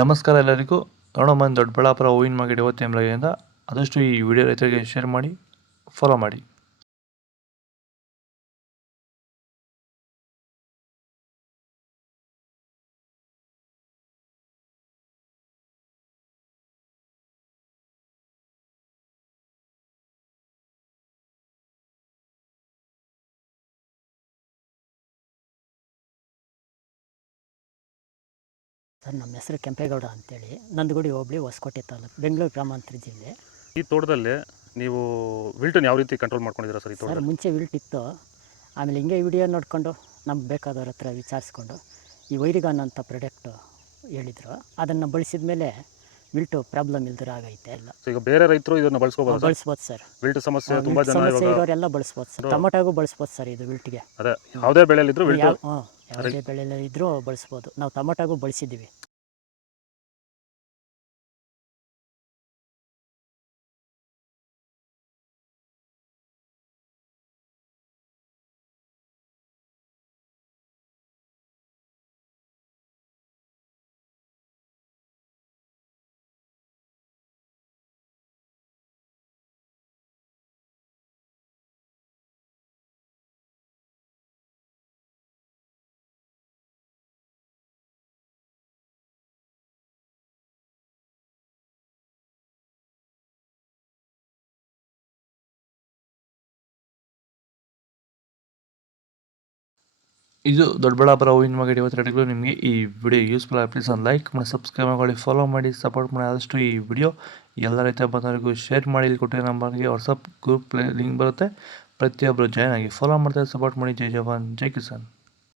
ನಮಸ್ಕಾರ ಎಲ್ಲರಿಗೂ. ನೋಡೋಣ ದೊಡ್ಡಬಳ್ಳಾಪುರ ಹೂವಿನ ಮಾರ್ಕೆಟ್ ಇವತ್ತು ಎಂಬಲ್ಲಿಂದ ಆದಷ್ಟು ಈ ವಿಡಿಯೋ ರೈತರಿಗೆ ಶೇರ್ ಮಾಡಿ, ಫಾಲೋ ಮಾಡಿ. ಸರ್, ನಮ್ಮ ಹೆಸರು ಕೆಂಪೇಗೌಡ ಅಂತೇಳಿ, ನಂದಗುಡಿ ಹೋಬಳಿ, ಹೊಸಕೋಟೆ ತಾಲೂಕು, ಬೆಂಗಳೂರು ಗ್ರಾಮಾಂತರ ಜಿಲ್ಲೆ. ಈ ತೋಟದಲ್ಲಿ ನೀವು ವಿಲ್ಟನ್ನು ಯಾವ ರೀತಿ ಕಂಟ್ರೋಲ್ ಮಾಡ್ಕೊಂಡಿದ್ದೀರಾ ಸರ್? ಈ ಸರ್, ತೋಟದಲ್ಲಿ ಮುಂಚೆ ವಿಲ್ಟ್ ಇತ್ತು. ಆಮೇಲೆ ಹಿಂಗೆ ವಿಡಿಯೋ ನೋಡಿಕೊಂಡು ನಮ್ಗೆ ಬೇಕಾದವ್ರ ಹತ್ರ ವಿಚಾರಿಸ್ಕೊಂಡು ಈ ವೈರಿಗಾನ್ ಅಂತ ಪ್ರಾಡಕ್ಟು ಹೇಳಿದರು. ಅದನ್ನು ಬಳಸಿದ ಮೇಲೆ ವಿಲ್ಟು ಪ್ರಾಬ್ಲಮ್ ಇಲ್ದಿರ ಆಗೈತೆ ಎಲ್ಲ. ಈಗ ಬೇರೆ ರೈತರು ಇದನ್ನು ಬಳಸ್ಬೋದು ಸರ್. ವಿಲ್ಟ್ ಸಮಸ್ಯೆ ತುಂಬ ಜನ ಸಮಸ್ಯೆ ಇರೋರೆಲ್ಲ ಬಳಸ್ಬೋದು ಸರ್. ಟೊಮೊಟೊಗೂ ಬಳಸ್ಬೋದು ಸರ್ ಇದು ವಿಲ್ಟ್ಗೆ. ಅದೇ ಯಾವುದೇ ಬೆಳೆಯಲ್ಲಿದ್ದರೂ ವಿಲ್ಟ್ ಯಾವುದೇ ಬೆಳೆಯಲ್ಲಿ ಇದ್ದರೂ ಬಳಸ್ಬೋದು. ನಾವು ಟೊಮೊಟೊಗೂ ಬಳಸಿದ್ದೀವಿ. ಇದು ದೊಡ್ಡಬಳ್ಳಾಪುರ ಹೂವಿನ ಮಾರ್ಕೆಟ್ ಇವತ್ತು ರೇಟ್ಗಳು. ನಿಮಗೆ ಈ ವಿಡಿಯೋ ಯೂಸ್ಫುಲ್ ಆಗಿ ಪ್ಲೀಸ್ ಒಂದು ಲೈಕ್ ಮಾಡಿ, ಸಬ್ಸ್ಕ್ರೈಬ್ ಮಾಡಿ, ಫಾಲೋ ಮಾಡಿ, ಸಪೋರ್ಟ್ ಮಾಡಿ. ಆದಷ್ಟು ಈ ವಿಡಿಯೋ ಎಲ್ಲ ರೈತ ಬಂದವರಿಗೂ ಶೇರ್ ಮಾಡಿ. ಇಲ್ಲಿ ಕೊಟ್ಟಿರೋ ನಂಬರ್ಗೆ ವಾಟ್ಸಪ್ ಗ್ರೂಪ್ ಲಿಂಕ್ ಬರುತ್ತೆ. ಪ್ರತಿಯೊಬ್ಬರು ಜಾಯ್ನ್ ಆಗಿ ಫಾಲೋ ಮಾಡ್ತಾರೆ, ಸಪೋರ್ಟ್ ಮಾಡಿ. ಜೈ ಜವಾನ್, ಜೈ ಕಿಸಾನ್.